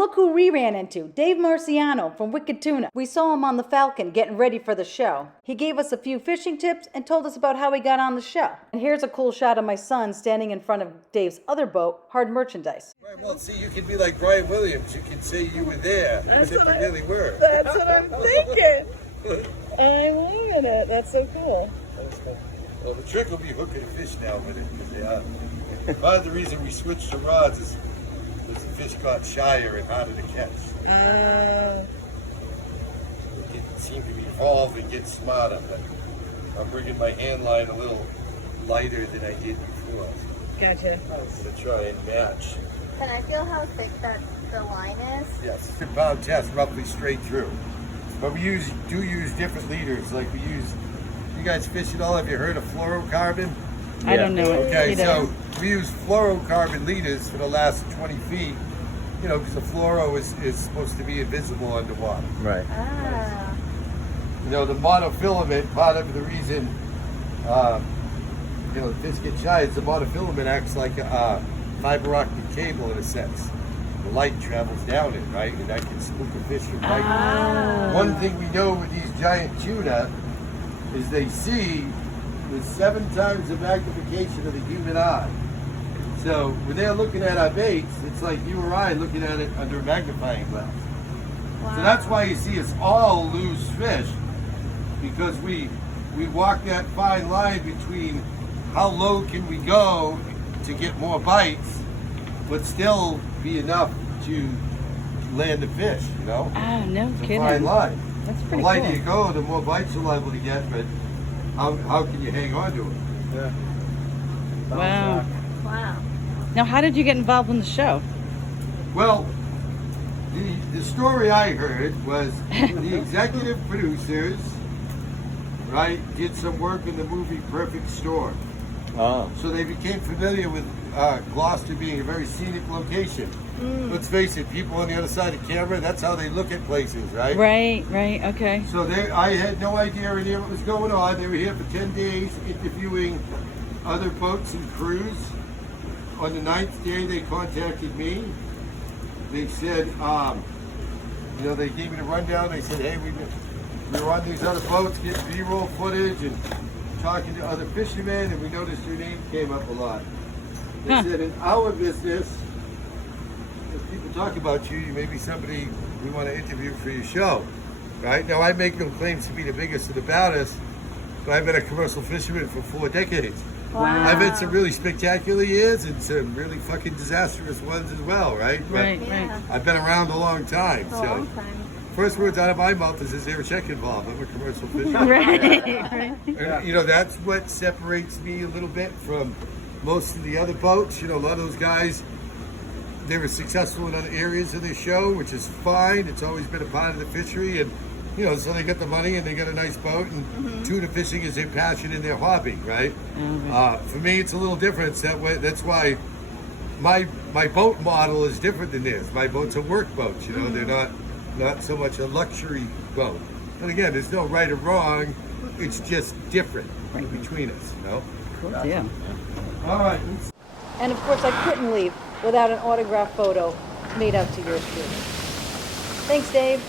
look who we ran into, Dave Marciano from Wicked Tuna. We saw him on the Falcon getting ready for the show. He gave us a few fishing tips and told us about how he got on the show. And here's a cool shot of my son standing in front of Dave's other boat, Hard Merchandise. Right, well, see, you can be like Brian Williams. You can say you were there, as if you really were. That's what I'm thinking. I'm loving it. That's so cool. Well, the trick will be hooking fish now with it. Part of the reason we switched to rods is the fish got shyer and harder to catch. They seem to evolve and get smarter. I'm bringing my hand line a little lighter than I did before. Gotcha. I'm going to try and match. Can I feel how thick that the line is? Yes. 10-pound test roughly straight through. But we do use different leaders. Like we use, you guys fish at all? Have you heard of fluorocarbon? I don't know. Okay, so we use fluorocarbon leaders for the last 20 feet, you know, because the fluoro is supposed to be invisible underwater. Right. Ah. You know, the monofilament, part of the reason, you know, the fish get shy is the monofilament acts like a fiber optic cable in a sense. The light travels down it, right? And that can spook a fish from biting. Ah. One thing we know with these giant tuna is they see with 7 times the magnification of the human eye. So when they're looking at our baits, it's like you or I looking at it under a magnifying glass. Wow. So that's why you see us all lose fish, because we walk that fine line between how low can we go to get more bites, but still be enough to land the fish, you know? Ah, no It's a kidding. fine line. That's The pretty lighter cool. you go, the more bites you're liable to get, but how can you hang on to it? Yeah. Wow. Wow. Now, how did you get involved in the show? Well, the story I heard was the executive producers, right, did some work in the movie Perfect Storm. Oh. So they became familiar with Gloucester being a very scenic location. Let's face it, people on the other side of the camera, that's how they look at places, right? Right, okay. So I had no idea any of what was going on. They were here for 10 days interviewing other boats and crews. On the 9th day, they contacted me. They said, you know, they gave me the rundown. They said, hey, we were on these other boats getting B-roll footage and talking to other fishermen, and we noticed your name came up a lot. They said, in our business, if people talk about you, you may be somebody we want to interview for your show, right? Now, I make no claims to be the biggest or the baddest, but I've been a commercial fisherman for 4 decades. Wow. I've had some really spectacular years and some really fucking disastrous ones as well, right? But Right. I've been around a long time, For a so long time. first words out of my mouth is there a check involved? I'm a commercial fisherman. Right. And, you know, that's what separates me a little bit from most of the other boats. You know, a lot of those guys, they were successful in other areas of their show, which is fine. It's always been a part of the fishery, and you know, so they got the money and they got a nice boat, and tuna fishing is their passion and their hobby, right? For me, it's a little different. That's why my boat model is different than theirs. My boats are work boats. You know, they're not so much a luxury boat. And again, there's no right or wrong. It's just different between us. You know. Cool deal. All right. And of course, I couldn't leave without an autographed photo made out to yours truly. Thanks, Dave.